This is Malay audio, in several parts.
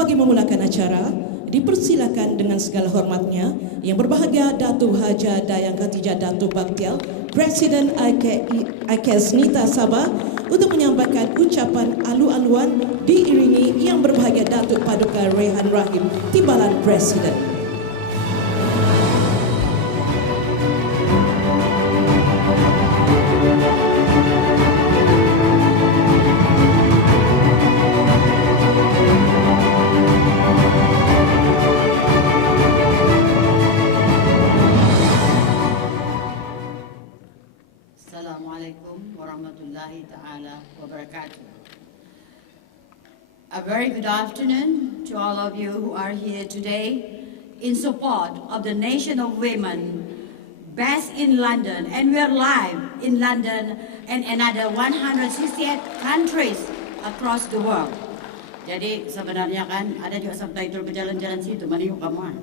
Bagi memulakan acara, dipersilakan dengan segala hormatnya Yang berbahagia Datuk Haja Dayang Khatijah Datuk Bakhtiar, Presiden IKES Nita Sabah, untuk menyampaikan ucapan alu-aluan diiringi Yang berbahagia Datuk Paduka Rehan Rahim, Timbalan Presiden. Assalamualaikum warahmatullahi ta'ala wabarakatuh. A very good afternoon to all of you who are here today in support of the Nation of Women based in London, and we are live in London and another 168 countries across the world. Jadi sebenarnya kan ada juga subtitle berjalan-jalan situ, mana yuk kamu?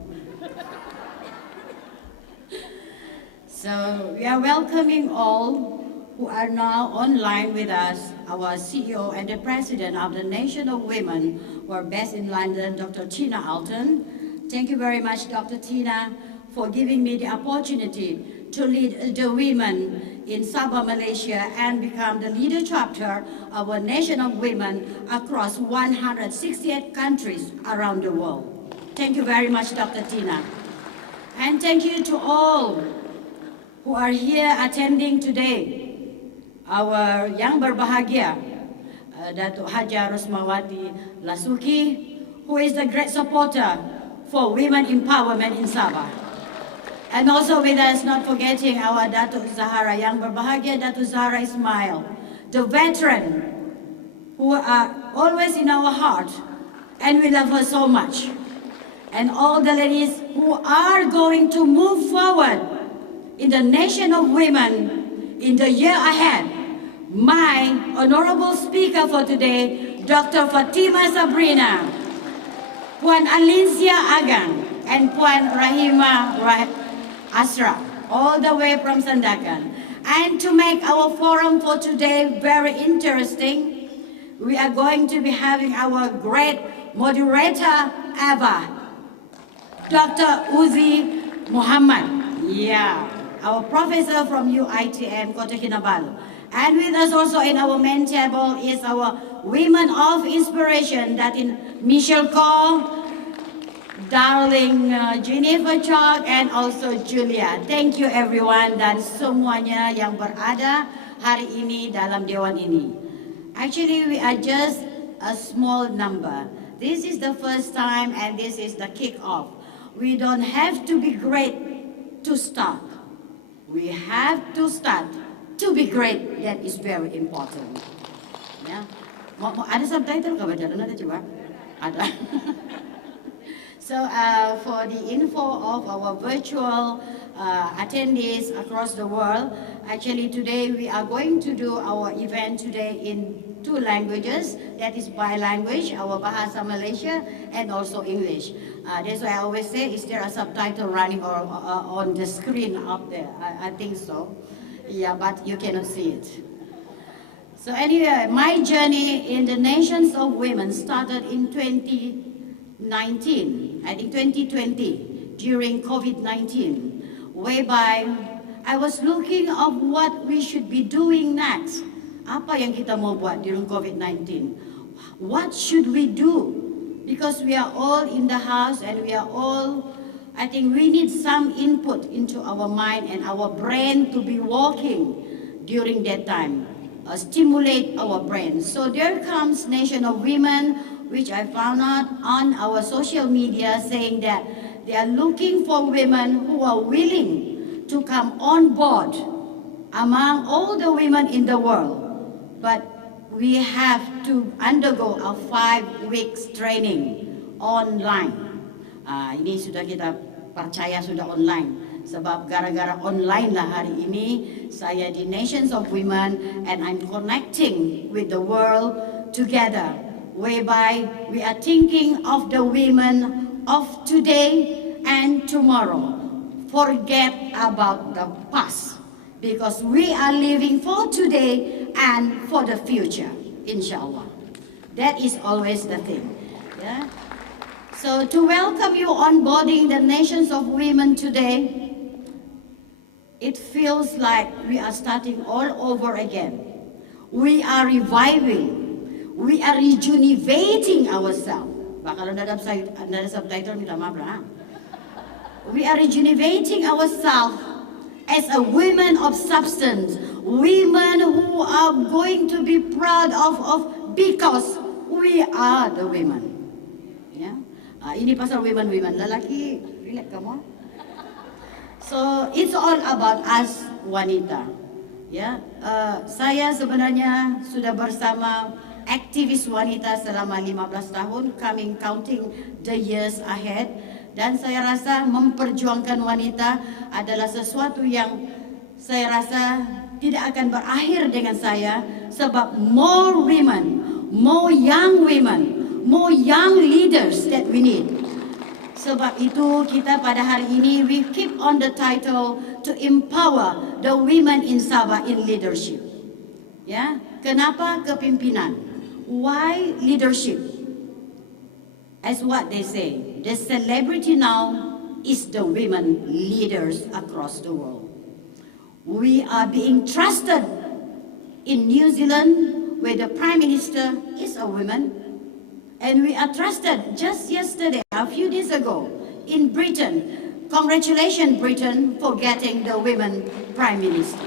So we are welcoming all who are now online with us, our CEO and the President of the Nation of Women who are based in London, Dr. Tina Alton. Thank you very much, Dr. Tina, for giving me the opportunity to lead the women in Sabah, Malaysia, and become the leader chapter of a Nation of Women across 168 countries around the world. Thank you very much, Dr. Tina. And thank you to all who are here attending today. Our yang berbahagia, Datuk Haja Rosmawati Lasuki, who is the great supporter for women empowerment in Sabah. And also with us, not forgetting our Datuk Zahara, yang berbahagia Datuk Zahara Ismail, the veteran who are always in our heart, and we love her so much. And all the ladies who are going to move forward in the Nation of Women in the year ahead. My honorable speaker for today, Dr. Fatima Sabrina, Puan Alincia Agang, and Puan Rahima Asra, all the way from Sandakan. And to make our forum for today very interesting, we are going to be having our great moderator ever, Dr. Uzi Muhammad. Yeah. Our professor from UITM Kota Kinabalu. And with us also in our main table is our women of inspiration, that in Michelle Cole, darling Jennifer Chalk, and also Julia. Thank you everyone dan semuanya yang berada hari ini dalam dewan ini. Actually, we are just a small number. This is the first time and this is the kick-off. We don't have to be great to start. We have to start to be great. That is very important. Ya, ada subtitle kah baca? Ada coba? Ada. So for the info of our virtual attendees across the world, actually today we are going to do our event today in 2 languages. That is bilanguage, our Bahasa Malaysia, and also English. That's why I always say, is there a subtitle running or on the screen up there? I think so. Yeah, but you cannot see it. So anyway, my journey in the Nations of Women started in 2019, I think 2020, during COVID-19, whereby I was looking at what we should be doing next. Apa yang kita mau buat during COVID-19? What should we do? Because we are all in the house and we are all, I think we need some input into our mind and our brain to be working during that time, stimulate our brain. So there comes Nation of Women, which I found out on our social media, saying that they are looking for women who are willing to come on board among all the women in the world. But we have to undergo a 5 weeks training online. Ini sudah kita percaya sudah online. Sebab gara-gara online lah hari ini saya di Nations of Women and I'm connecting with the world together. Whereby we are thinking of the women of today and tomorrow. Forget about the past. Because we are living for today and for the future, inshallah. That is always the thing. Yeah? So to welcome you onboarding the Nations of Women today, it feels like we are starting all over again. We are reviving, we are rejuvenating ourselves. Bakal ada subtitle, minta maaf lah. We are rejuvenating ourselves as a women of substance, women who are going to be proud of because we are the women. Ya, ini pasal women, lelaki, relate kamu. So it's all about us wanita. Ya, saya sebenarnya sudah bersama aktivis wanita selama 15 tahun, counting the years ahead. Dan saya rasa memperjuangkan wanita adalah sesuatu yang saya rasa tidak akan berakhir dengan saya, sebab more women, more young women, more young leaders that we need. Sebab itu kita pada hari ini we keep on the title to empower the women in Sabah in leadership. Ya, kenapa kepimpinan? Why leadership? As what they say, the celebrity now is the women leaders across the world. We are being trusted in New Zealand, where the Prime Minister is a woman, and we are trusted just yesterday, a few days ago, in Britain. Congratulations, Britain, for getting the women Prime Minister.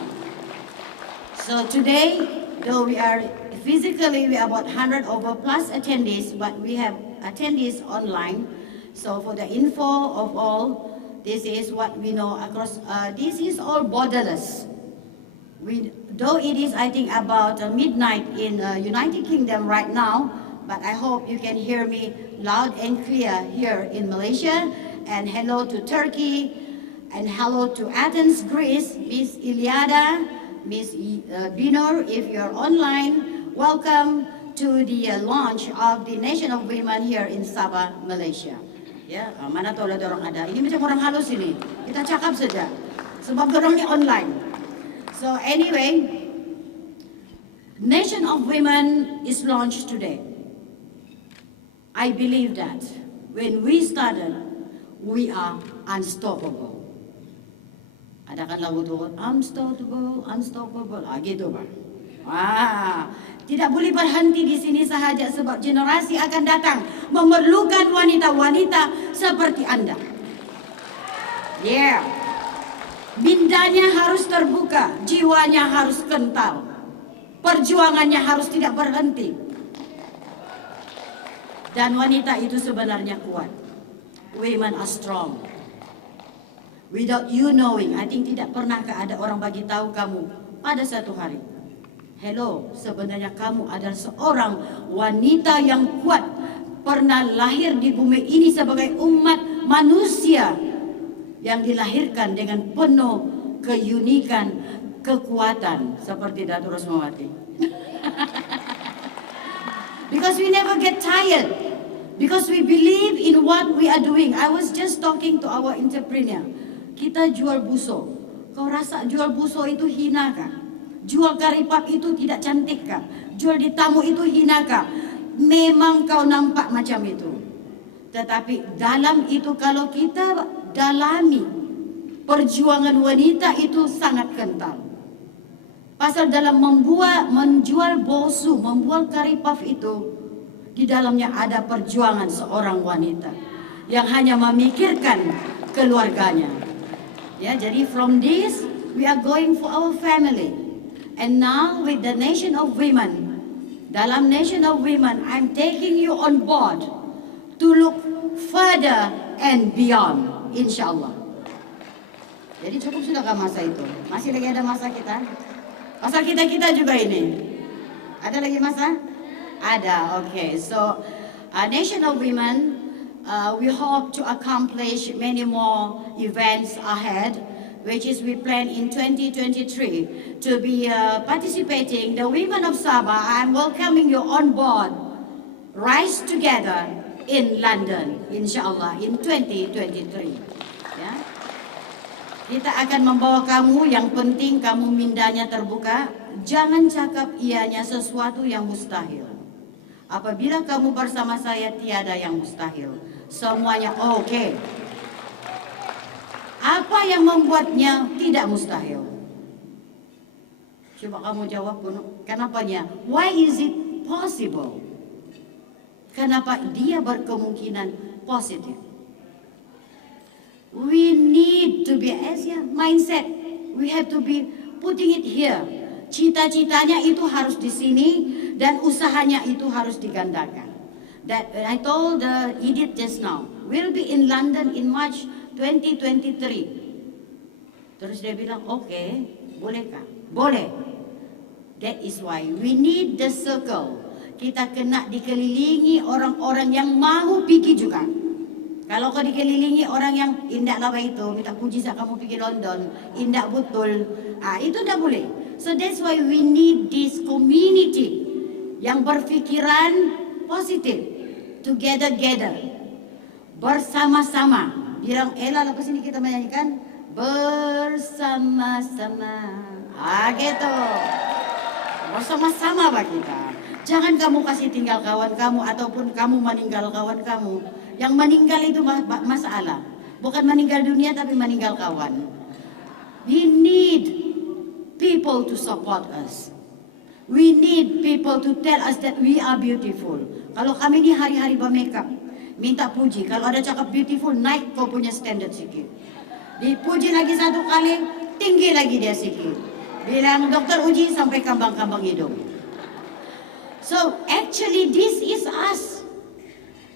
So today, though we are physically, we are about 100 over plus attendees, but we have attendees online. So for the info of all, this is what we know across, this is all borderless. Though it is, I think, about midnight in United Kingdom right now, but I hope you can hear me loud and clear here in Malaysia. And hello to Turkey, and hello to Athens, Greece, Miss Iliada, Miss Binur, if you're online, welcome to the launch of the Nation of Women here in Sabah, Malaysia. Ya, mana tahu lah dorang ada. Ini macam orang halus ini. Kita cakap saja, sebab dorangnya online. So anyway, Nation of Women is launched today. I believe that when we started, we are unstoppable. Ada kan lagu tu, unstoppable, unstoppable, gitu Pak. Tidak boleh berhenti di sini sahaja, sebab generasi akan datang memerlukan wanita-wanita seperti Anda. Yeah. Bindanya harus terbuka, jiwanya harus kental, perjuangannya harus tidak berhenti. Dan wanita itu sebenarnya kuat. Women are strong. Without you knowing, I think tidak pernahkah ada orang bagi tahu kamu pada satu hari, hello, sebenarnya kamu adalah seorang wanita yang kuat, pernah lahir di bumi ini sebagai umat manusia yang dilahirkan dengan penuh keunikan, kekuatan seperti Datuk Rosmawati. Because we never get tired, because we believe in what we are doing. I was just talking to our entrepreneur. Kita jual buso. Kau rasa jual buso itu hina kah? Jual karipap itu tidak cantik kah? Jual di tamu itu hina kah? Memang kau nampak macam itu. Tetapi dalam itu kalau kita dalami, perjuangan wanita itu sangat kental. Pasal dalam menjual bosu, membuat karipap itu, di dalamnya ada perjuangan seorang wanita yang hanya memikirkan keluarganya. Ya, jadi from this we are going for our family. And now with the Nation of Women, dalam Nation of Women, I'm taking you on board to look further and beyond, insyaAllah. Jadi cukup sudahkah masa itu? Masih lagi ada masa kita? Masa kita juga ini? Ada lagi masa? Ada, okay. So, Nation of Women, we hope to accomplish many more events ahead, which is we plan in 2023 to be participating. The women of Sabah, I'm welcoming you on board. Rise Together in London, insyaAllah, in 2023. Ya. Kita akan membawa kamu, yang penting kamu mindanya terbuka. Jangan cakap ianya sesuatu yang mustahil. Apabila kamu bersama saya, tiada yang mustahil. Semuanya oke. Apa yang membuatnya tidak mustahil? Coba kamu jawab, kenapanya? Why is it possible? Kenapa dia berkemungkinan positif? We need to be mindset. We have to be putting it here. Cita-citanya itu harus di sini dan usahanya itu harus digandakan. That I told Edith just now. We'll be in London in March 2023. Terus dia bilang, oke, bolehkah? Boleh. That is why we need the circle. Kita kena dikelilingi orang-orang yang mau pergi juga. Kalau kau dikelilingi orang yang indah lah itu, minta puji saat kamu pergi London, indah betul, itu tidak boleh. So that's why we need this community yang berfikiran positif, together, bersama-sama. Bilang Ella, lepas ini kita menyanyikan bersama-sama. Gitu. Bersama-sama Pak kita. Jangan kamu kasih tinggal kawan kamu ataupun kamu meninggal kawan kamu. Yang meninggal itu masalah. Bukan meninggal dunia tapi meninggal kawan. We need people to support us. We need people to tell us that we are beautiful. Kalau kami ini hari-hari bermakeup, minta puji. Kalau ada cakap beautiful, naik kau punya standard sikit. Dipuji lagi satu kali, tinggi lagi dia sikit. Bilang dokter uji sampai kambang-kambang hidung. So actually this is us.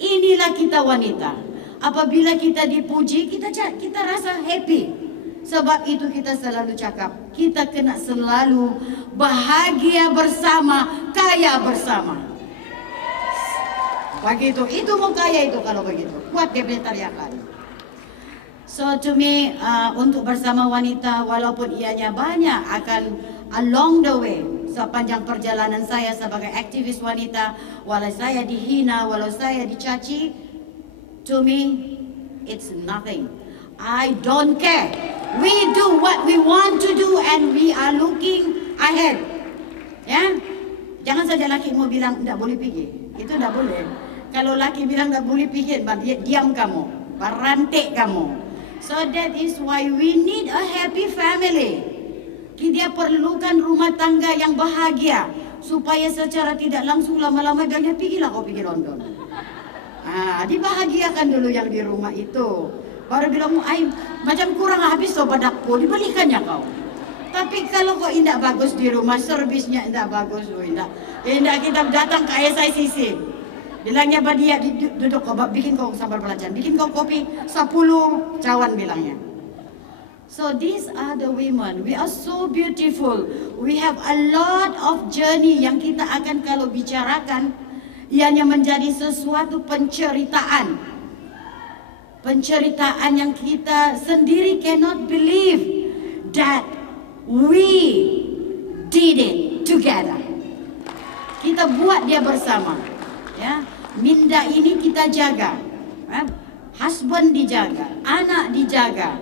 Inilah kita wanita. Apabila kita dipuji, kita rasa happy. Sebab itu kita selalu cakap, kita kena selalu bahagia bersama, kaya bersama. Begitu, itu mau kaya itu kalau begitu. Kuat dia punya teriakan. So to me, untuk bersama wanita, walaupun ianya banyak akan along the way, sepanjang perjalanan saya sebagai aktivis wanita, walau saya dihina, walau saya dicaci, to me, it's nothing. I don't care. We do what we want to do and we are looking ahead. Ya, jangan saja laki mau bilang tidak boleh pergi, itu tidak boleh. Kalau laki bilang tidak boleh pergi, diam kamu, berantek kamu. So that is why we need a happy family. Dia perlukan rumah tangga yang bahagia supaya secara tidak langsung lama-lama dia pergilah kau pergi London. Dibahagiakan dulu yang di rumah itu. Baru bilang macam kurang habis so padakku, dibalikannya kau. Tapi kalau kau indah bagus di rumah, servisnya indah bagus, indah kita datang ke SICC. Bilangnya dia duduk kau bikin kau sambal belacan, bikin kau kopi 10 cawan bilangnya. So these are the women. We are so beautiful. We have a lot of journey yang kita akan kalau bicarakan, ianya menjadi sesuatu penceritaan. Penceritaan yang kita sendiri cannot believe that we did it together. Kita buat dia bersama. Ya, Minda ini kita jaga. Husband dijaga, anak dijaga.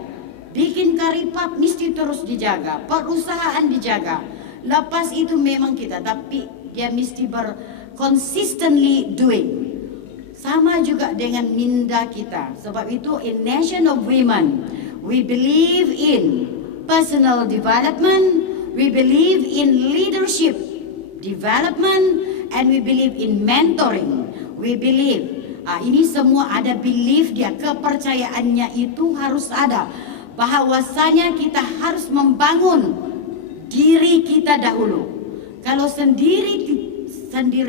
Bikin karipap mesti terus dijaga, perusahaan dijaga. Lepas itu memang kita, tapi dia mesti consistently doing. Sama juga dengan minda kita. Sebab itu in Nation of Women, we believe in personal development, we believe in leadership development, and we believe in mentoring. We believe, ini semua ada belief dia, kepercayaannya itu harus ada. Bahwasanya kita harus membangun diri kita dahulu. Kalau sendiri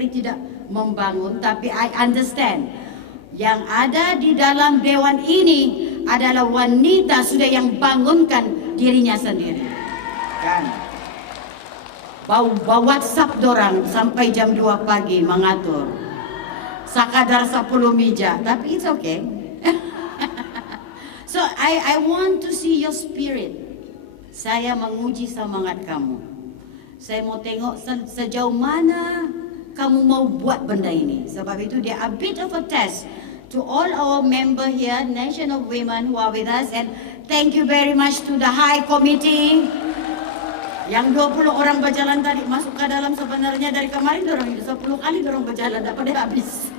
tidak membangun, tapi I understand yang ada di dalam dewan ini adalah wanita sudah yang bangunkan dirinya sendiri. Kan? Bawa WhatsApp dorang sampai jam 2 pagi mengatur. Sakadar 10 meja, tapi it's okay. So I want to see your spirit. Saya menguji semangat kamu. Saya mau tengok sejauh mana kamu mau buat benda ini. Sebab itu dia a bit of a test to all our member here, Nation of Women who are with us, and thank you very much to the High Committee. Yang 20 orang berjalan tadi masuk ke dalam, sebenarnya dari kemarin dorong 10 kali dorong berjalan, tak pada habis.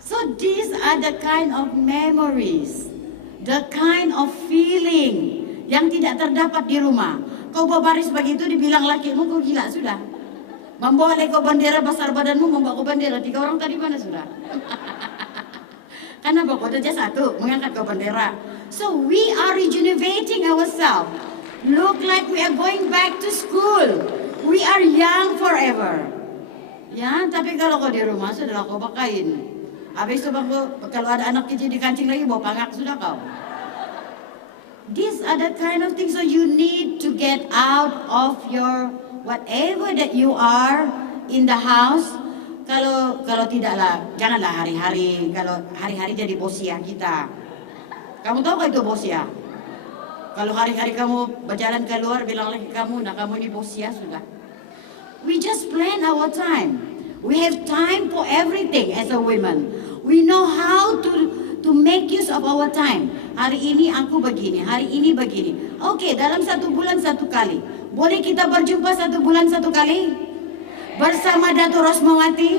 So So these are the kind of memories, the kind of feeling yang tidak terdapat di rumah. Kau berbaris begitu dibilang lakimu, kau gila sudah. Membawa lego bendera besar badanmu, membawa kau bendera. 3 orang tadi mana sudah? Kenapa kau saja satu mengangkat kau bendera? So we are rejuvenating ourselves. Look like we are going back to school. We are young forever. Ya, tapi kalau kau di rumah sudah kau pakain. Habis itu kalau ada anak kecil dikancing lagi bawa pangak sudah kau. These are the kind of things, so you need to get out of your whatever that you are in the house. Kalau tidaklah, janganlah hari-hari. Kalau hari-hari jadi bosia kita. Kamu tahu gak itu bosia? Kalau hari-hari kamu berjalan keluar bilang lagi kamu, nah kamu ini bosia sudah. We just plan our time. We have time for everything as a woman. We know how to make use of our time. Hari ini aku begini, hari ini begini. Oke, dalam 1 bulan 1 kali. Boleh kita berjumpa 1 bulan 1 kali? Bersama Datuk Rosmawati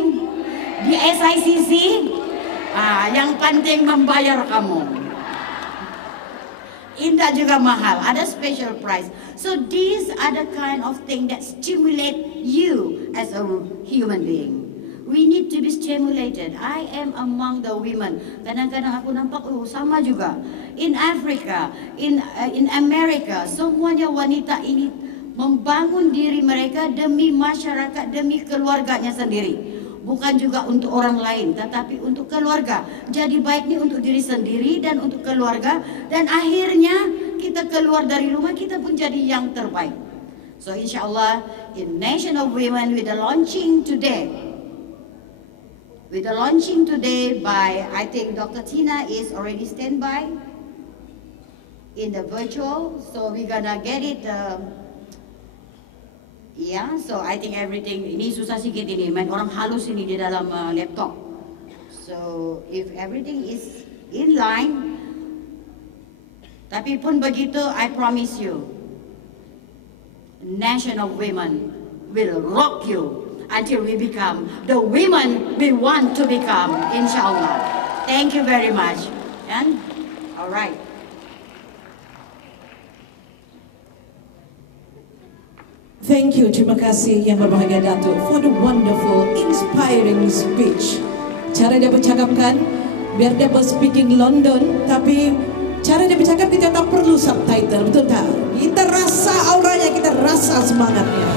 di SICC. Yang penting membayar kamu. Indah juga mahal, ada special price. So these are the kind of thing that stimulate you as a human being. We need to be stimulated. I am among the women. Kadang-kadang aku nampak, sama juga. In Africa, in America, semuanya wanita ini membangun diri mereka demi masyarakat, demi keluarganya sendiri. Bukan juga untuk orang lain, tetapi untuk keluarga. Jadi baik ini untuk diri sendiri dan untuk keluarga. Dan akhirnya kita keluar dari rumah, kita pun jadi yang terbaik. So insyaAllah, in Nation of Women with the launching today by, I think Dr. Tina is already standby in the virtual. So we're gonna get it. So I think everything, ini susah sikit ini, main orang halus ini di dalam laptop. So if everything is in line, tapi pun begitu, I promise you, Nation of Women will rock you until we become the women we want to become, inshallah. Thank you very much. And all right. Thank you, terima kasih yang berbahagia Datuk for the wonderful, inspiring speech. Cara dia bercakapkan, biar dia speaking London, tapi cara dia bercakap kita tak perlu subtitle, betul tak? Kita rasa auranya, kita rasa semangatnya.